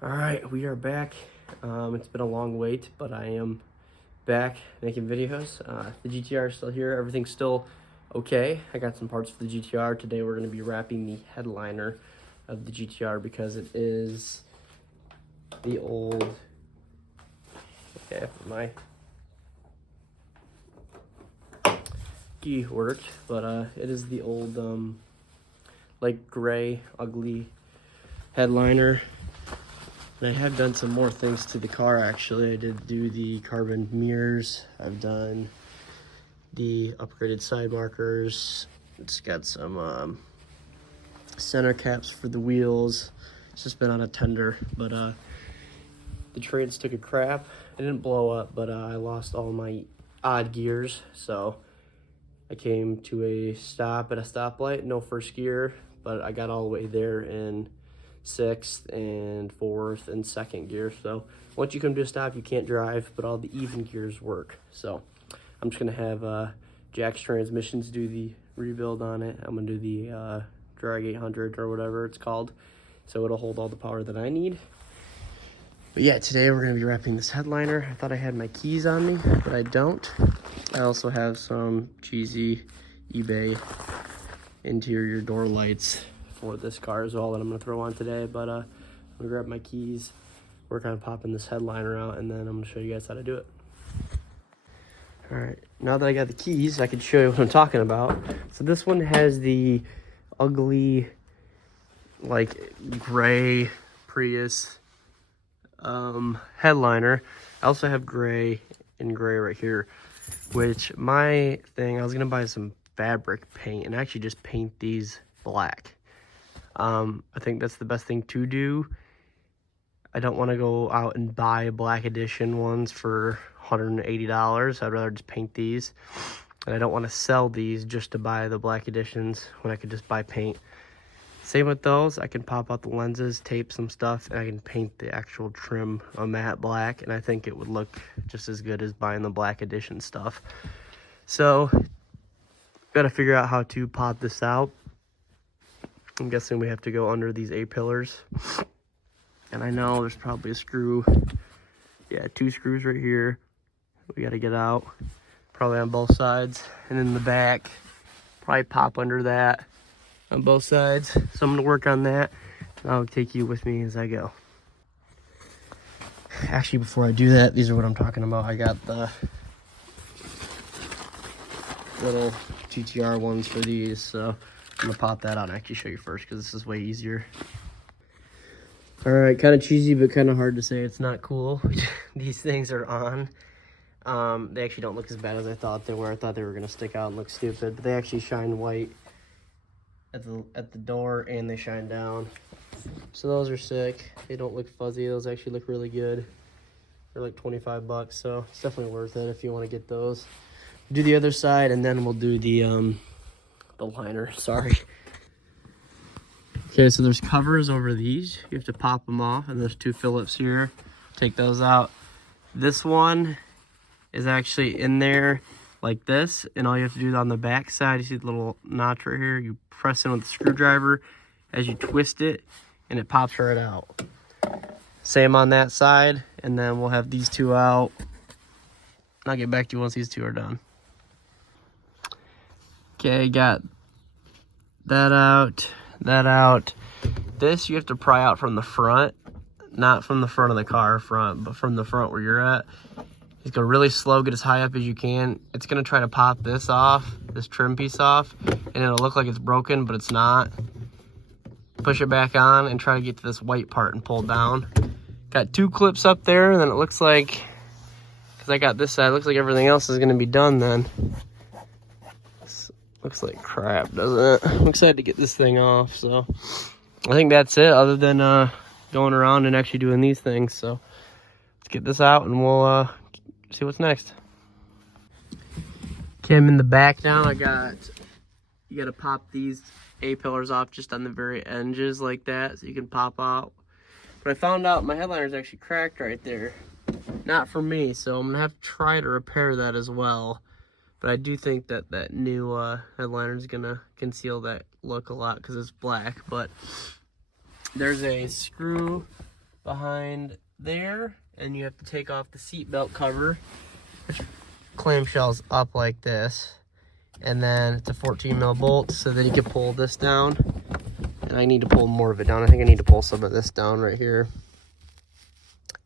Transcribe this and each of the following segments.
All right, we are back. It's been a long wait, but I am back making videos. The GTR is still here. Everything's still okay. I got some parts for the GTR. Today we're going to be wrapping the headliner of the GTR because it is the old... Okay, my key worked, but it is the old like gray, ugly headliner. And I have done some more things to the car, actually. I did do the carbon mirrors. I've done the upgraded side markers. It's got some center caps for the wheels. It's just been on a tender, but the trades took a crap. It didn't blow up, but I lost all my odd gears, so I came to a stop at a stoplight, no first gear, but I got all the way there in 6th and 4th and 2nd gear. So once you come to a stop, you can't drive, but all the even gears work. So I'm just gonna have Jack's Transmissions do the rebuild on it. I'm gonna do the Drag 800 or whatever it's called, so it'll hold all the power that I need. But yeah, today we're gonna be wrapping this headliner. I thought I had my keys on me, but I don't. I also have some cheesy eBay interior door lights for this car as well that I'm gonna throw on today. But I'm gonna grab my keys, work on popping this headliner out, and then I'm gonna show you guys how to do it. All right, now that I got the keys, I can show you what I'm talking about. So this one has the ugly, like gray Prius headliner. I also have gray and gray right here, which my thing, I was gonna buy some fabric paint and actually just paint these black. I think that's the best thing to do. I don't want to go out and buy black edition ones for $180. I'd rather just paint these. And I don't want to sell these just to buy the black editions when I could just buy paint. Same with those. I can pop out the lenses, tape some stuff, and I can paint the actual trim a matte black, and I think it would look just as good as buying the black edition stuff. So, gotta figure out how to pop this out. I'm guessing we have to go under these A-pillars. And I know there's probably a screw. Yeah, 2 screws right here. We gotta get out. Probably on both sides. And in the back, probably pop under that on both sides. So I'm gonna work on that. I'll take you with me as I go. Actually, before I do that, these are what I'm talking about. I got the little GTR ones for these, so I'm gonna pop that out and actually show you first because this is way easier. All right, kind of cheesy, but kind of hard to say it's not cool. These things are on. They actually don't look as bad as I thought they were. I thought they were gonna stick out and look stupid, but they actually shine white at the door and they shine down. So those are sick. They don't look fuzzy. Those actually look really good. They're like 25 bucks, so it's definitely worth it if you want to get those. Do the other side and then we'll do the liner. Sorry. Okay, so there's covers over these. You have to pop them off, and there's 2 Phillips here. Take those out. This one is actually in there like this, and all you have to do is on the back side, you see the little notch right here, you press in with the screwdriver as you twist it, and it pops right out. Same on that side, and then we'll have these 2 out. I'll get back to you once these 2 are done. Okay, got that out, that out. This you have to pry out from the front, not from the front of the car front, but from the front where you're at. Just go really slow, get as high up as you can. It's gonna try to pop this off, this trim piece off, and it'll look like it's broken, but it's not. Push it back on and try to get to this white part and pull down. Got 2 clips up there, and then it looks like, because I got this side, it looks like everything else is gonna be done then. Looks like crap, doesn't it? I'm excited to get this thing off, so I think that's it, other than going around and actually doing these things. So let's get this out and we'll see what's next. Okay, I'm in the back now. You gotta pop these A-pillars off just on the very edges like that, so you can pop out. But I found out my headliner is actually cracked right there. Not for me, so I'm gonna have to try to repair that as well. But I do think that that new headliner is gonna conceal that look a lot because it's black. But there's a screw behind there, and you have to take off the seat belt cover, which clamshells up like this, and then it's a 14 mil bolt, so then you can pull this down. And I need to pull more of it down. I think I need to pull some of this down right here,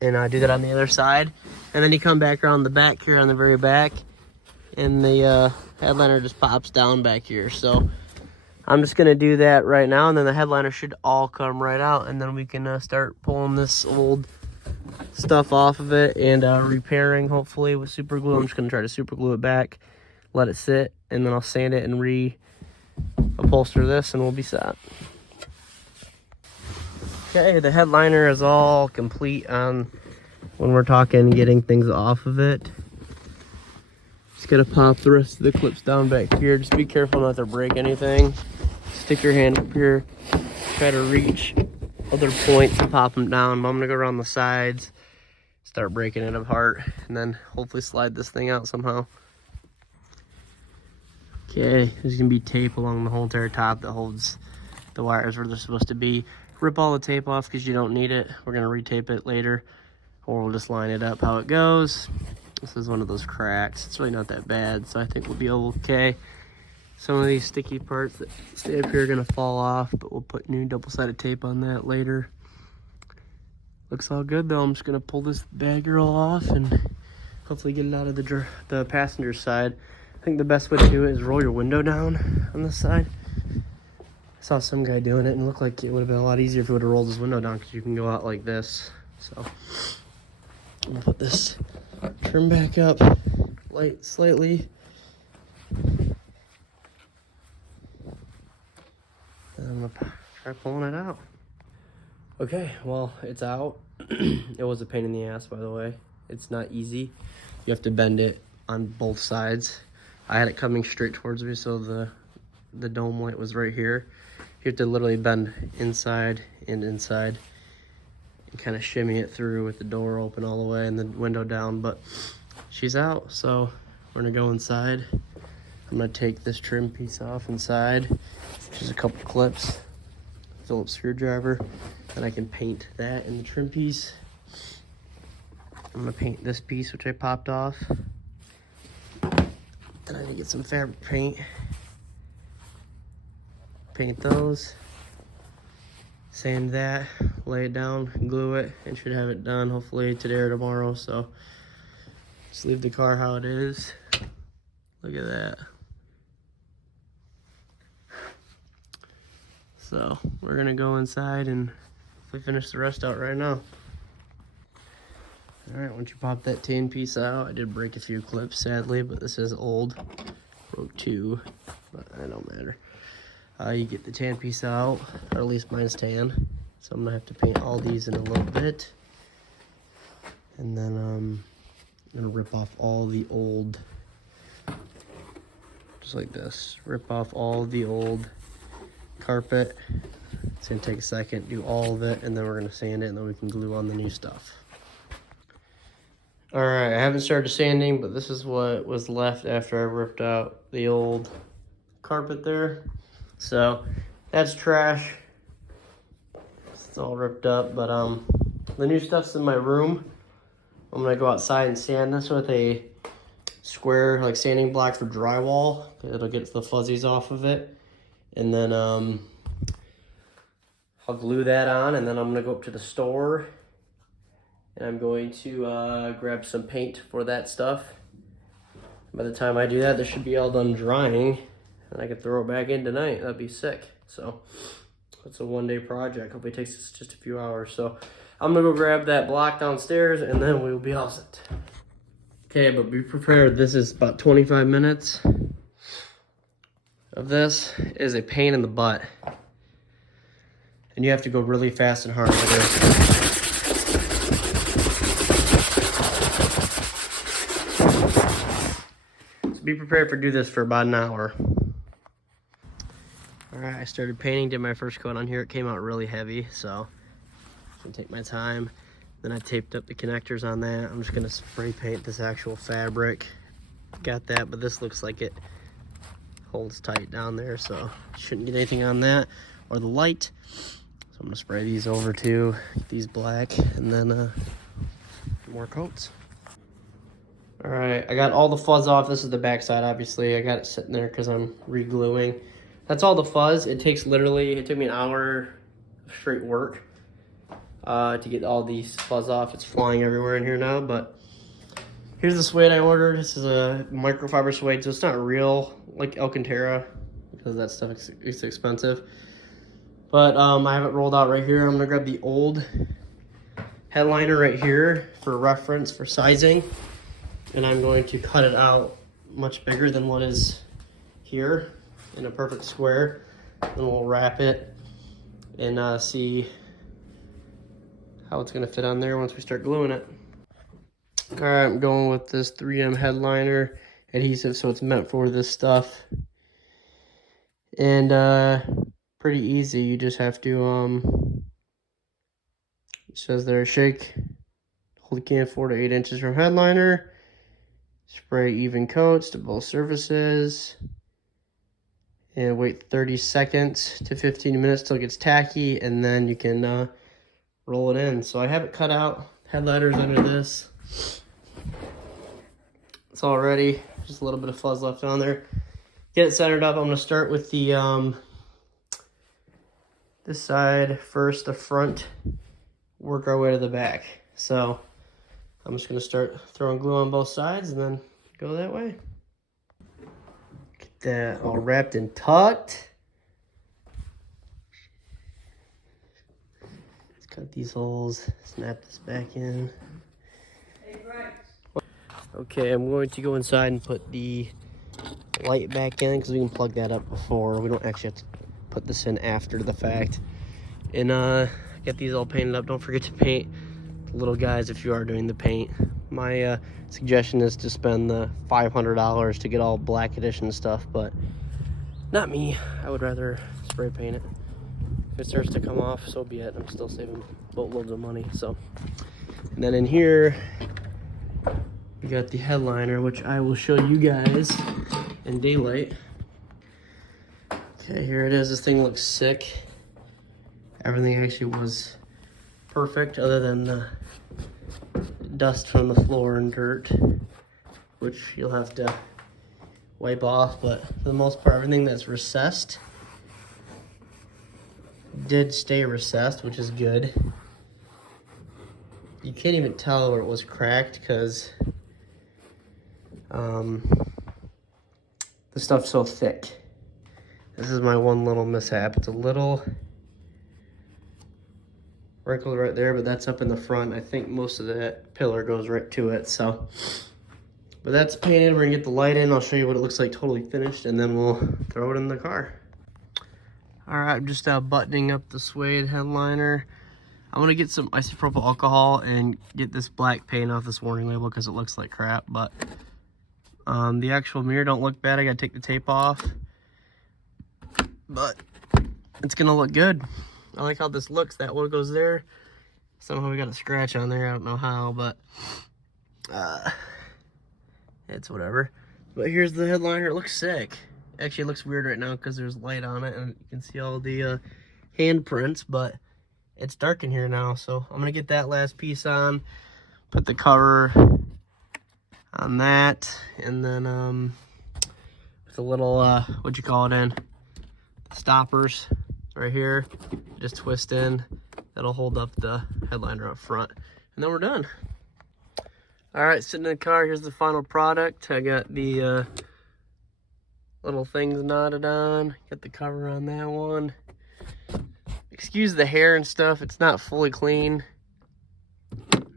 and I do that on the other side. And then you come back around the back here on the very back, and the headliner just pops down back here. So I'm just gonna do that right now, and then the headliner should all come right out, and then we can start pulling this old stuff off of it and repairing, hopefully, with super glue. I'm just gonna try to super glue it back, let it sit, and then I'll sand it and re-upholster this, and we'll be set. Okay, the headliner is all complete on when we're talking getting things off of it. Just gonna pop the rest of the clips down back here. Just be careful not to break anything. Stick your hand up here, try to reach other points and pop them down. But I'm gonna go around the sides, start breaking it apart, and then hopefully slide this thing out somehow. Okay, there's gonna be tape along the whole entire top that holds the wires where they're supposed to be. Rip all the tape off because you don't need it. We're gonna retape it later, or we'll just line it up how it goes. This is one of those cracks. It's really not that bad, so I think we'll be okay. Some of these sticky parts that stay up here are gonna fall off, but we'll put new double-sided tape on that later. Looks all good though. I'm just gonna pull this bad girl off and hopefully get it out of the passenger side. I think the best way to do it is roll your window down on this side. I saw some guy doing it and it looked like it would have been a lot easier if he would have rolled his window down, because you can go out like this. So I'm gonna put this trim back up slightly. And I'm gonna try pulling it out. Okay, well, it's out. It was a pain in the ass, by the way. It's not easy. You have to bend it on both sides. I had it coming straight towards me, so the dome light was right here. You have to literally bend inside and inside and kind of shimmy it through with the door open all the way and the window down. But she's out, so we're gonna go inside. I'm gonna take this trim piece off inside, just a couple clips, Phillips screwdriver, and I can paint that in the trim piece. I'm gonna paint this piece, which I popped off. Then I need to get some fabric paint. Paint those, sand that, lay it down, glue it, and should have it done hopefully today or tomorrow. So just leave the car how it is. Look at that. So we're gonna go inside and hopefully finish the rest out right now. All right, once you pop that tan piece out, I did break a few clips sadly, but this is old. Broke two, but it don't matter. You get the tan piece out, or at least mine's tan. So I'm gonna have to paint all these in a little bit. And then I'm gonna rip off all the old, just like this. Rip off all the old carpet. It's gonna take a second, do all of it, and then we're gonna sand it, and then we can glue on the new stuff. All right, I haven't started sanding, but this is what was left after I ripped out the old carpet there. So that's trash. It's all ripped up, but the new stuff's in my room. I'm gonna go outside and sand this with a square like sanding block for drywall. It'll get the fuzzies off of it, and then I'll glue that on, and then I'm gonna go up to the store and I'm going to grab some paint for that stuff. By the time I do that, this should be all done drying, and I can throw it back in tonight. That'd be sick. So it's a one-day project. Hopefully it takes us just a few hours. So I'm gonna go grab that block downstairs, and then we'll be all set. Okay, but be prepared. This is about 25 minutes of this. It is a pain in the butt, and you have to go really fast and hard with this. Be prepared to do this for about an hour. All right, I started painting, did my first coat on here. It came out really heavy, so I'm gonna take my time. Then I taped up the connectors on that. I'm just gonna spray paint this actual fabric. Got that, but this looks like it holds tight down there, so shouldn't get anything on that or the light. So I'm gonna spray these over too, get these black, and then more coats. All right, I got all the fuzz off. This is the back side, obviously. I got it sitting there because I'm re-gluing. That's all the fuzz. It took me an hour of straight work to get all these fuzz off. It's flying everywhere in here now, but here's the suede I ordered. This is a microfiber suede, so it's not real like Alcantara because that stuff is expensive. But I have it rolled out right here. I'm gonna grab the old headliner right here for reference, for sizing. And I'm going to cut it out much bigger than what is here in a perfect square. And we'll wrap it and see how it's gonna fit on there once we start gluing it. All right, I'm going with this 3M headliner adhesive, so it's meant for this stuff. And pretty easy, you just have to, it says there, shake, hold the can 4 to 8 inches from headliner. Spray even coats to both surfaces and wait 30 seconds to 15 minutes till it gets tacky, and then you can roll it in. So I have it cut out, headliners under this. It's all ready, just a little bit of fuzz left on there. Get it centered up. I'm gonna start with the this side first, the front, work our way to the back. So I'm just gonna start throwing glue on both sides and then go that way. Get that all wrapped and tucked. Let's cut these holes, snap this back in. Okay, I'm going to go inside and put the light back in because we can plug that up before. We don't actually have to put this in after the fact. And get these all painted up. Don't forget to paint little guys if you are doing the paint. My suggestion is to spend the $500 to get all black edition stuff, but not me. I would rather spray paint it. If it starts to come off, so be it. I'm still saving boatloads of money. So, and then in here we got the headliner, which I will show you guys in daylight. Okay, here it is. This thing looks sick. Everything actually was perfect other than the dust from the floor and dirt, which you'll have to wipe off, but for the most part everything that's recessed did stay recessed, which is good. You can't even tell where it was cracked because the stuff's so thick. This is my one little mishap. It's a little wrinkled right there, but that's up in the front. I think most of that pillar goes right to it. So, but that's painted. We're gonna get the light in. I'll show you what it looks like totally finished, and then we'll throw it in the car. All right, I'm just buttoning up the suede headliner. I'm gonna get some isopropyl alcohol and get this black paint off this warning label because it looks like crap. But the actual mirror don't look bad. I gotta take the tape off, but it's gonna look good. I like how this looks. That one goes there. Somehow we got a scratch on there. I don't know how, but it's whatever. But here's the headliner. It looks sick. Actually, it looks weird right now because there's light on it and you can see all the handprints, but it's dark in here now. So I'm going to get that last piece on, put the cover on that, and then with a little, what'd you call it in? Stoppers right here. Just twist in. That'll hold up the headliner up front. And then we're done. All right, sitting in the car, here's the final product. I got the little things knotted on. Got the cover on that one. Excuse the hair and stuff. It's not fully clean.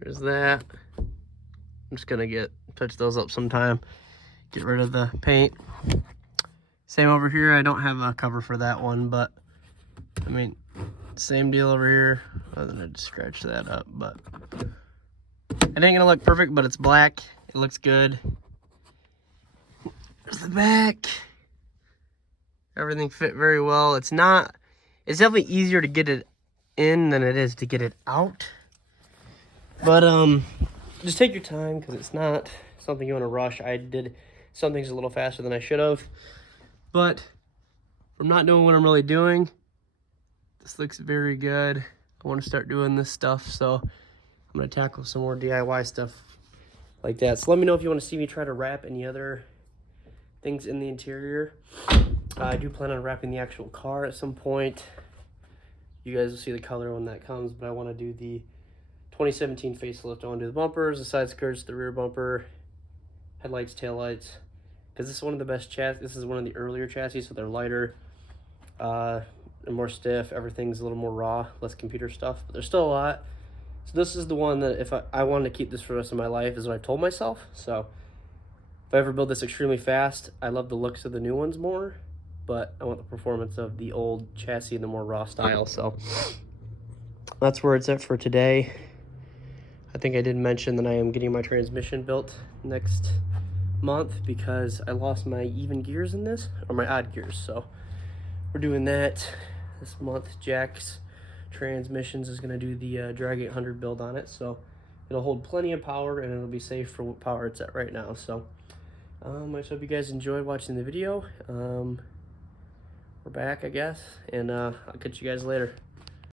There's that. I'm just gonna touch those up sometime. Get rid of the paint. Same over here. I don't have a cover for that one, but I mean, same deal over here. Other than I just scratch that up, but it ain't gonna look perfect, but it's black. It looks good. There's the back. Everything fit very well. It's definitely easier to get it in than it is to get it out. But just take your time because it's not something you want to rush. I did some things a little faster than I should have. But from not knowing what I'm really doing, This looks very good. I want to start doing this stuff, so I'm going to tackle some more DIY stuff like that. So let me know if you want to see me try to wrap any other things in the interior. I do plan on wrapping the actual car at some point. You guys will see the color when that comes, but I want to do the 2017 facelift. I want to do the bumpers, the side skirts, the rear bumper, headlights, taillights, because this is one of the best chassis. This is one of the earlier chassis, so they're lighter and more stiff. Everything's a little more raw, less computer stuff, but there's still a lot. So this is the one that if I wanted to keep this for the rest of my life is what I told myself. So if I ever build this extremely fast, I love the looks of the new ones more, but I want the performance of the old chassis in the more raw style. So that's where it's at for today. I think I did mention that I am getting my transmission built next month because I lost my even gears in this, or my odd gears. So we're doing that this month. Jack's Transmissions is going to do the Drag 800 build on it. So it'll hold plenty of power and it'll be safe for what power it's at right now. So I just hope you guys enjoyed watching the video. We're back, I guess, and I'll catch you guys later.